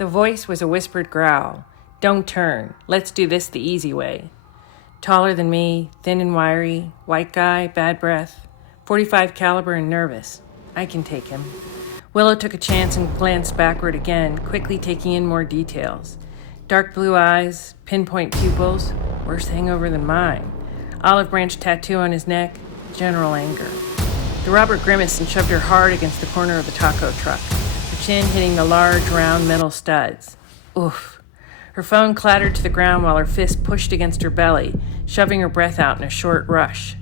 The voice was a whispered growl. "Don't turn. Let's do this the easy way." Taller than me, thin and wiry, white guy, bad breath, .45 caliber and nervous. I can take him. Willow took a chance and glanced backward again, quickly taking in more details. Dark blue eyes, pinpoint pupils, worse hangover than mine. Olive branch tattoo on his neck, general anger. The robber grimaced and shoved her hard against the corner of the taco truck, her chin hitting the large, round metal studs. Oof. Her phone clattered to the ground while her fist pushed against her belly, shoving her breath out in a short rush.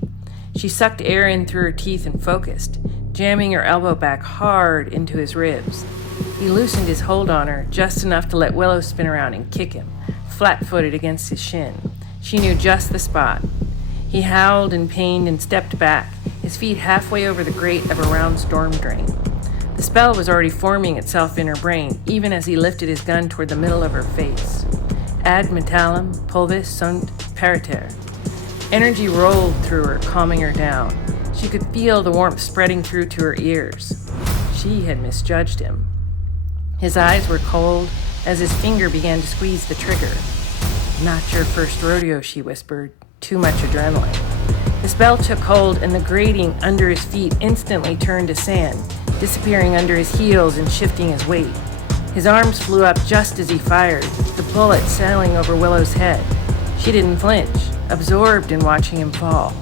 She sucked air in through her teeth and focused, jamming her elbow back hard into his ribs. He loosened his hold on her just enough to let Willow spin around and kick him, flat-footed against his shin. She knew just the spot. He howled in pain and stepped back, his feet halfway over the grate of a round storm drain. The spell was already forming itself in her brain, even as he lifted his gun toward the middle of her face. Ad metallum pulvis sunt pariter. Energy rolled through her, calming her down. She could feel the warmth spreading through to her ears. She had misjudged him. His eyes were cold as his finger began to squeeze the trigger. "Not your first rodeo," she whispered. Too much adrenaline. The spell took hold, and the grating under his feet instantly turned to sand, disappearing under his heels and shifting his weight. His arms flew up just as he fired, the bullet sailing over Willow's head. She didn't flinch, absorbed in watching him fall.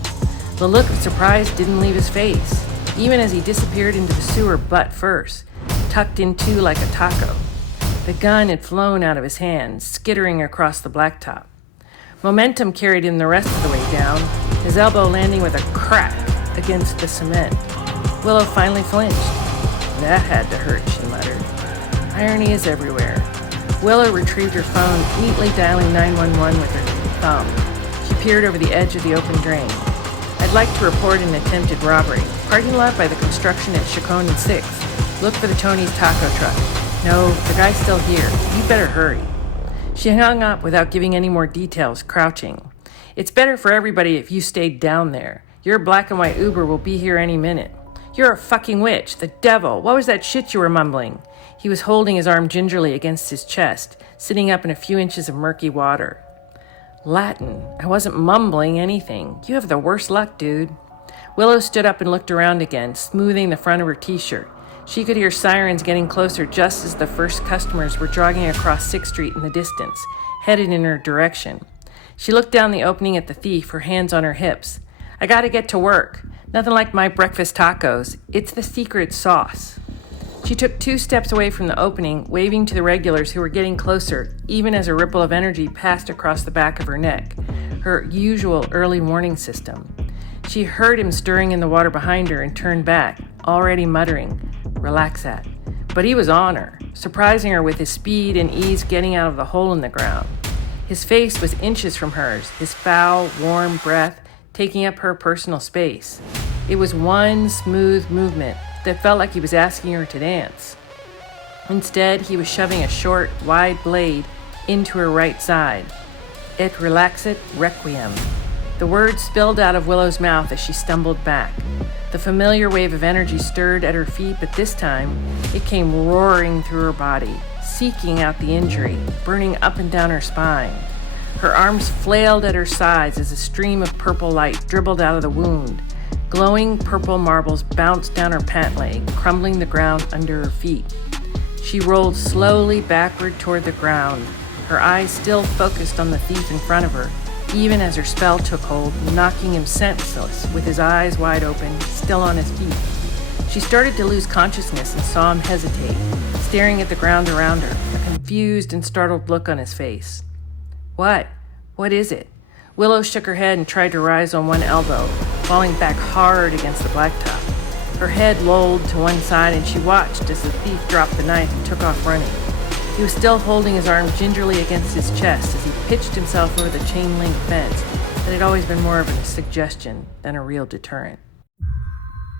The look of surprise didn't leave his face, even as he disappeared into the sewer butt first, tucked in two like a taco. The gun had flown out of his hand, skittering across the blacktop. Momentum carried him the rest of the way down, his elbow landing with a crack against the cement. Willow finally flinched. "That had to hurt," she muttered. Irony is everywhere. Willow retrieved her phone, neatly dialing 911 with her thumb. She peered over the edge of the open drain. "I'd like to report an attempted robbery. Parking lot by the construction at Chacon and 6th. Look for the Tony's taco truck. No, the guy's still here. You better hurry." She hung up without giving any more details, crouching. "It's better for everybody if you stayed down there. Your black and white Uber will be here any minute." "You're a fucking witch. The devil. What was that shit you were mumbling?" He was holding his arm gingerly against his chest, sitting up in a few inches of murky water. "Latin. I wasn't mumbling anything. You have the worst luck, dude." Willow stood up and looked around again, smoothing the front of her t-shirt. She could hear sirens getting closer just as the first customers were jogging across 6th Street in the distance, headed in her direction. She looked down the opening at the thief, her hands on her hips. "I gotta get to work. Nothing like my breakfast tacos. It's the secret sauce." She took 2 steps away from the opening, waving to the regulars who were getting closer, even as a ripple of energy passed across the back of her neck, her usual early warning system. She heard him stirring in the water behind her and turned back, already muttering, "Relax that." But he was on her, surprising her with his speed and ease getting out of the hole in the ground. His face was inches from hers, his foul, warm breath taking up her personal space. It was one smooth movement that felt like he was asking her to dance. Instead, he was shoving a short, wide blade into her right side. Et relaxit requiem. The words spilled out of Willow's mouth as she stumbled back. The familiar wave of energy stirred at her feet, but this time, it came roaring through her body, seeking out the injury, burning up and down her spine. Her arms flailed at her sides as a stream of purple light dribbled out of the wound. Glowing purple marbles bounced down her pant leg, crumbling the ground under her feet. She rolled slowly backward toward the ground, her eyes still focused on the thief in front of her, even as her spell took hold, knocking him senseless with his eyes wide open, still on his feet. She started to lose consciousness and saw him hesitate, staring at the ground around her, a confused and startled look on his face. "What? What is it?" Willow shook her head and tried to rise on one elbow, falling back hard against the blacktop. Her head lolled to one side and she watched as the thief dropped the knife and took off running. He was still holding his arm gingerly against his chest as he pitched himself over the chain-link fence that had always been more of a suggestion than a real deterrent.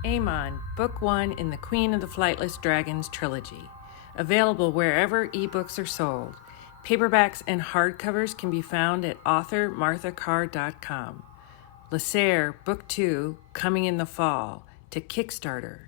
Eamon, Book 1 in the Queen of the Flightless Dragons trilogy. Available wherever ebooks are sold. Paperbacks and hardcovers can be found at authormarthacarr.com. LaSerre, Book 2, coming in the fall, to Kickstarter.